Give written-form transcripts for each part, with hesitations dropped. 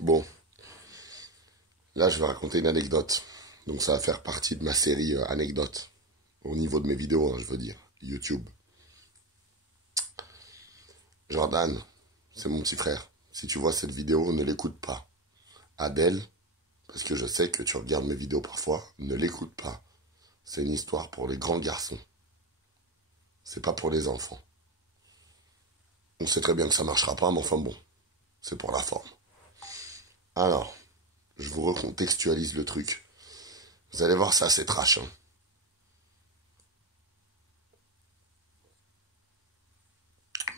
Bon, là je vais raconter une anecdote. Donc ça va faire partie de ma série anecdotes. Au niveau de mes vidéos, hein, je veux dire. YouTube. Jordan, c'est mon petit frère. Si tu vois cette vidéo, ne l'écoute pas. Adèle, parce que je sais que tu regardes mes vidéos parfois, ne l'écoute pas. C'est une histoire pour les grands garçons. C'est pas pour les enfants. On sait très bien que ça marchera pas, mais enfin bon, c'est pour la forme. Alors, je vous recontextualise le truc. Vous allez voir, ça c'est trash. Hein.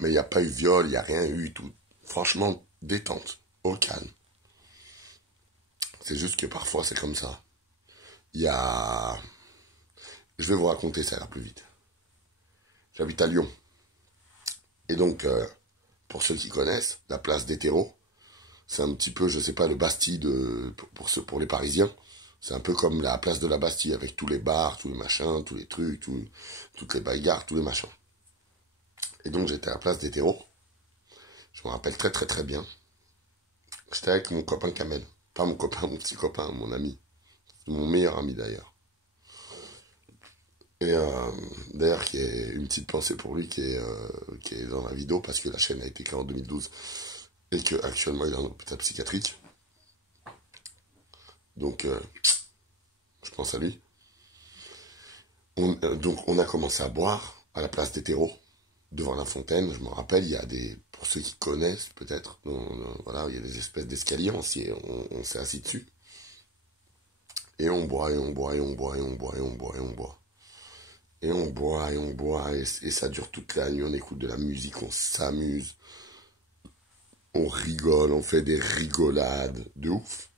Mais il n'y a pas eu viol, il n'y a rien eu, tout. Franchement, détente, au calme. C'est juste que parfois c'est comme ça. Il y a... Je vais vous raconter, ça ira plus vite. J'habite à Lyon. Et donc, pour ceux qui connaissent, la place des terreaux, c'est un petit peu, je sais pas, le Bastille pour les Parisiens. C'est un peu comme la place de la Bastille, avec tous les bars, tous les machins, tous les trucs, toutes les bagarres, tous les machins. Et donc j'étais à la place des terreaux. Je me rappelle très très très bien. J'étais avec mon copain Kamel. Pas mon copain, mon petit copain, mon ami. Mon meilleur ami d'ailleurs. Et d'ailleurs, qui est une petite pensée pour lui qui est dans la vidéo, parce que la chaîne a été créée en 2012 et qu'actuellement il est en hôpital psychiatrique. Donc, je pense à lui. Donc, on a commencé à boire à la place des terreaux, devant la fontaine. Je me rappelle, il y a des, pour ceux qui connaissent peut-être, voilà, il y a des espèces d'escaliers, on s'est assis dessus. Et on boit, et on boit, et on boit, et on boit, et on boit, et on boit. Et on boit, et on boit, et ça dure toute la nuit, on écoute de la musique, on s'amuse, on rigole, on fait des rigolades de ouf.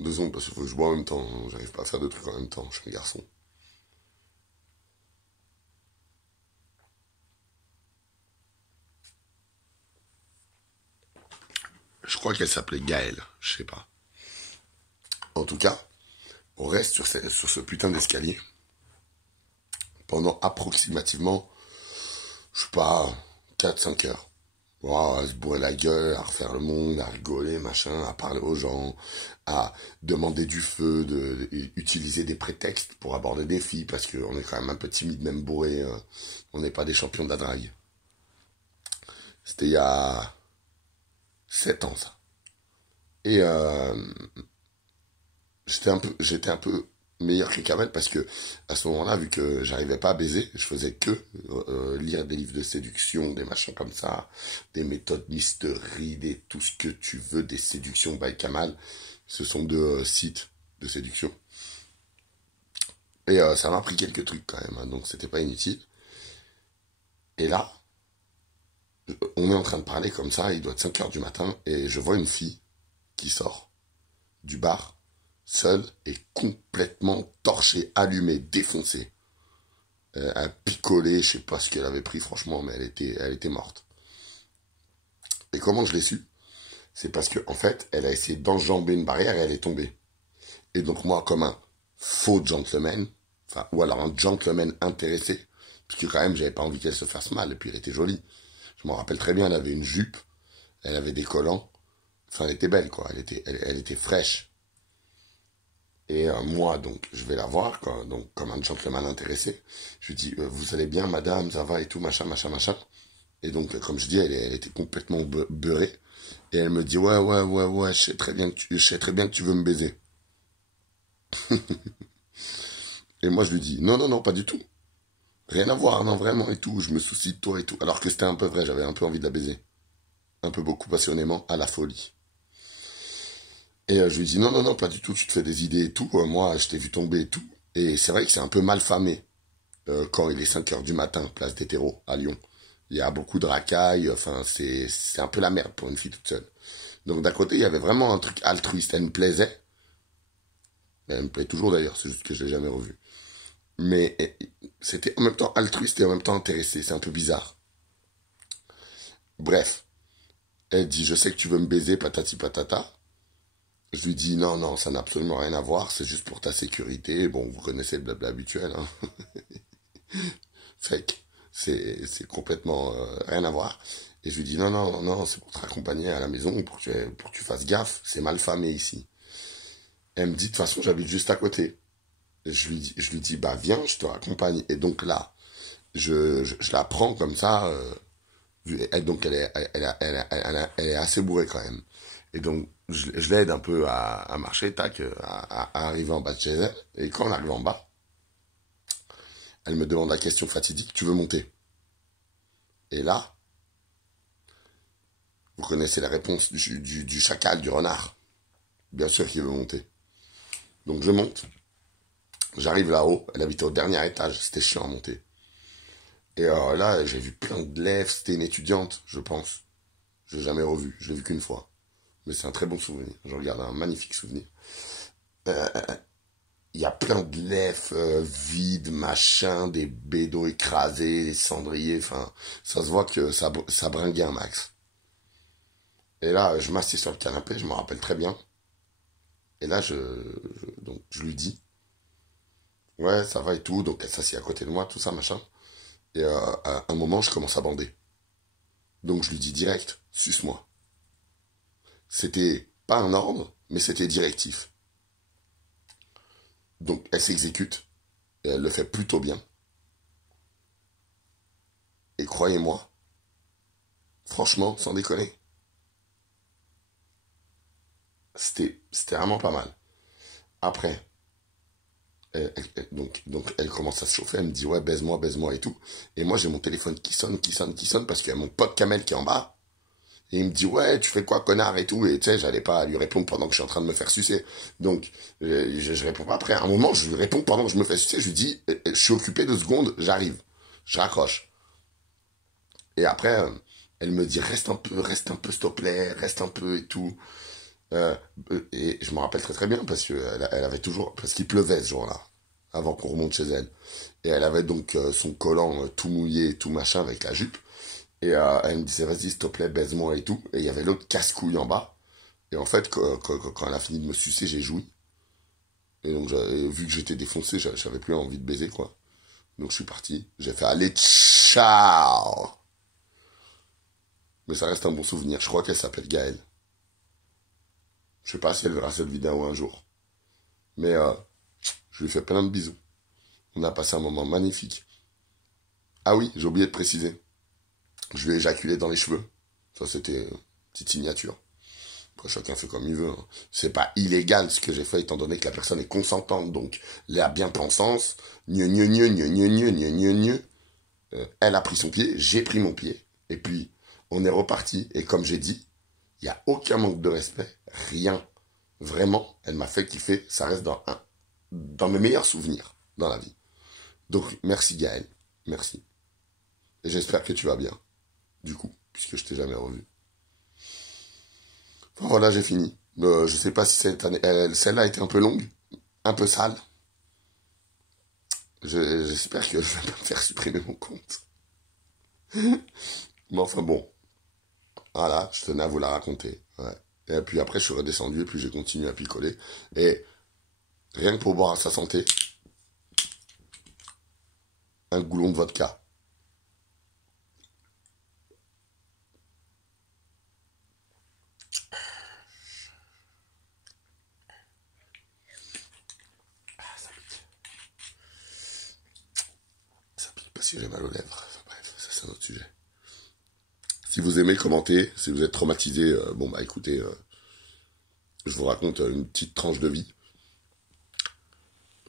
2 secondes, parce qu'il faut que je bois en même temps, j'arrive pas à faire 2 trucs en même temps, je suis un garçon. Je crois qu'elle s'appelait Gaëlle, je sais pas. En tout cas, on reste sur ce putain d'escalier pendant approximativement, je sais pas, 4-5 heures. Wow, à se bourrer la gueule, à refaire le monde, à rigoler, machin, à parler aux gens, à demander du feu, utiliser des prétextes pour aborder des filles, parce qu'on est quand même un peu timide, même bourré, on n'est pas des champions de la drague. C'était il y a 7 ans, ça. Et j'étais un peu meilleur que Kamel parce que à ce moment-là, vu que j'arrivais pas à baiser, je faisais que lire des livres de séduction, des machins comme ça, des méthodes mystery, tout ce que tu veux, des séductions by Kamal. Ce sont 2 sites de séduction. Et ça m'a pris quelques trucs quand même, hein, donc c'était pas inutile. Et là, on est en train de parler comme ça, il doit être 5 heures du matin, et je vois une fille qui sort du bar, seule et complètement torchée, allumée, défoncée. Un picolé, je sais pas ce qu'elle avait pris franchement, mais elle était morte. Et comment je l'ai su? C'est parce que en fait, elle a essayé d'enjamber une barrière et elle est tombée. Et donc moi, comme un faux gentleman, enfin, ou alors un gentleman intéressé, parce que quand même, j'avais pas envie qu'elle se fasse mal, et puis elle était jolie. Je me rappelle très bien, elle avait une jupe, elle avait des collants, enfin, elle était belle, quoi, elle était fraîche. Et moi, donc, je vais la voir, quoi, donc, comme un gentleman intéressé. Je lui dis, vous allez bien, madame, ça va et tout, machin, machin, machin. Et donc, comme je dis, elle était complètement beurrée. Et elle me dit, ouais, je sais très bien que tu veux me baiser. Et moi, je lui dis, non, pas du tout. Rien à voir, non, vraiment, et tout. Je me soucie de toi et tout. Alors que c'était un peu vrai, j'avais un peu envie de la baiser. Un peu beaucoup passionnément, à la folie. Et je lui dis, non, pas du tout, tu te fais des idées et tout. Moi, je t'ai vu tomber et tout. Et c'est vrai que c'est un peu mal famé quand il est 5 heures du matin, place des terreaux, à Lyon. Il y a beaucoup de racailles, enfin, c'est un peu la merde pour une fille toute seule. Donc d'un côté, il y avait vraiment un truc altruiste, elle me plaisait. Elle me plaît toujours d'ailleurs, c'est juste que je l'ai jamais revue. Mais c'était en même temps altruiste et en même temps intéressé, c'est un peu bizarre. Bref, elle dit, je sais que tu veux me baiser, patati patata. Je lui dis, non, ça n'a absolument rien à voir, c'est juste pour ta sécurité. Bon, vous connaissez le blabla habituel, hein. Fake. C'est complètement rien à voir. Et je lui dis, non, non, non, c'est pour te raccompagner à la maison, pour que tu fasses gaffe, c'est mal famé ici. Elle me dit, de toute façon, j'habite juste à côté. Je lui dis, bah viens, je te raccompagne. Et donc là, je la prends comme ça, donc elle est assez bourrée quand même. Et donc, je l'aide un peu à marcher, tac, à arriver en bas de chez elle. Et quand on arrive en bas, elle me demande la question fatidique, tu veux monter? Et là, vous connaissez la réponse du chacal, du renard. Bien sûr qu'il veut monter. Donc je monte, j'arrive là-haut, elle habitait au dernier étage, c'était chiant à monter. Et là, j'ai vu plein de lèvres, c'était une étudiante, je pense. Je l'ai jamais revue, je l'ai vue qu'une fois. Mais c'est un très bon souvenir, j'en garde un magnifique souvenir. Il y a plein de lèvres vides, machin, des bédos écrasés, des cendriers, enfin, ça se voit que ça bringuait un max. Et là, je m'assieds sur le canapé, je me rappelle très bien. Et là, donc, je lui dis, ouais, ça va et tout, donc elle s'assied à côté de moi, tout ça, machin. Et à un moment, je commence à bander. Donc je lui dis direct, suce-moi. C'était pas un ordre, mais c'était directif. Donc elle s'exécute, et elle le fait plutôt bien. Et croyez-moi, franchement, sans déconner, c'était vraiment pas mal. Après, donc elle commence à se chauffer, elle me dit ouais, baise-moi et tout. Et moi j'ai mon téléphone qui sonne, parce qu'il y a mon pote Kamel qui est en bas. Et il me dit ouais, tu fais quoi connard et tout. Et tu sais, j'allais pas lui répondre pendant que je suis en train de me faire sucer. Donc je réponds pas. Après, à un moment, je lui réponds pendant que je me fais sucer. Je lui dis, je suis occupé 2 secondes, j'arrive. Je raccroche. Et après, elle me dit reste un peu, s'il te plaît, reste un peu et tout. Et je me rappelle très très bien parce que elle avait toujours, parce qu'il pleuvait ce jour-là, avant qu'on remonte chez elle. Et elle avait donc son collant tout mouillé, tout machin avec la jupe. Et elle me disait, vas-y, s'il te plaît, baise-moi et tout. Et il y avait l'autre casse-couille en bas. Et en fait, quand elle a fini de me sucer, j'ai joui. Et donc, vu que j'étais défoncé, j'avais plus envie de baiser, quoi. Donc, je suis parti. J'ai fait, allez, ciao! Mais ça reste un bon souvenir. Je crois qu'elle s'appelle Gaëlle. Je sais pas si elle verra cette vidéo un jour. Mais je lui fais plein de bisous. On a passé un moment magnifique. Ah oui, j'ai oublié de préciser. Je lui ai éjaculé dans les cheveux. Ça, c'était une petite signature. Après, chacun fait comme il veut. Hein. C'est pas illégal ce que j'ai fait, étant donné que la personne est consentante. Donc, la bien-pensance, elle a pris son pied, j'ai pris mon pied. Et puis, on est reparti. Et comme j'ai dit, il n'y a aucun manque de respect. Rien. Vraiment, elle m'a fait kiffer. Ça reste dans mes meilleurs souvenirs dans la vie. Donc, merci Gaël. Merci. Et j'espère que tu vas bien. Du coup, puisque je t'ai jamais revu. Enfin, voilà, j'ai fini. Je sais pas si cette année, celle-là a été un peu longue, un peu sale. J'espère que je vais pas me faire supprimer mon compte. Mais enfin bon, voilà, je tenais à vous la raconter. Ouais. Et puis après, je suis redescendu et puis j'ai continué à picoler. Et rien que pour boire à sa santé, un goulon de vodka. Ça pique parce que j'ai mal aux lèvres. Enfin, bref, ça c'est un autre sujet. Si vous aimez, commentez. Si vous êtes traumatisé, bon bah écoutez, je vous raconte une petite tranche de vie.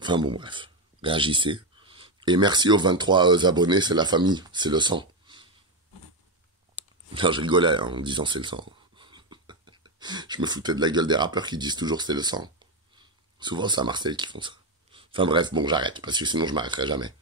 Enfin bon bref, réagissez. Et merci aux 23 abonnés, c'est la famille, c'est le sang. Non, je rigolais en disant c'est le sang. Je me foutais de la gueule des rappeurs qui disent toujours c'est le sang. Souvent c'est à Marseille qui font ça. Enfin bref, bon j'arrête, parce que sinon je m'arrêterai jamais.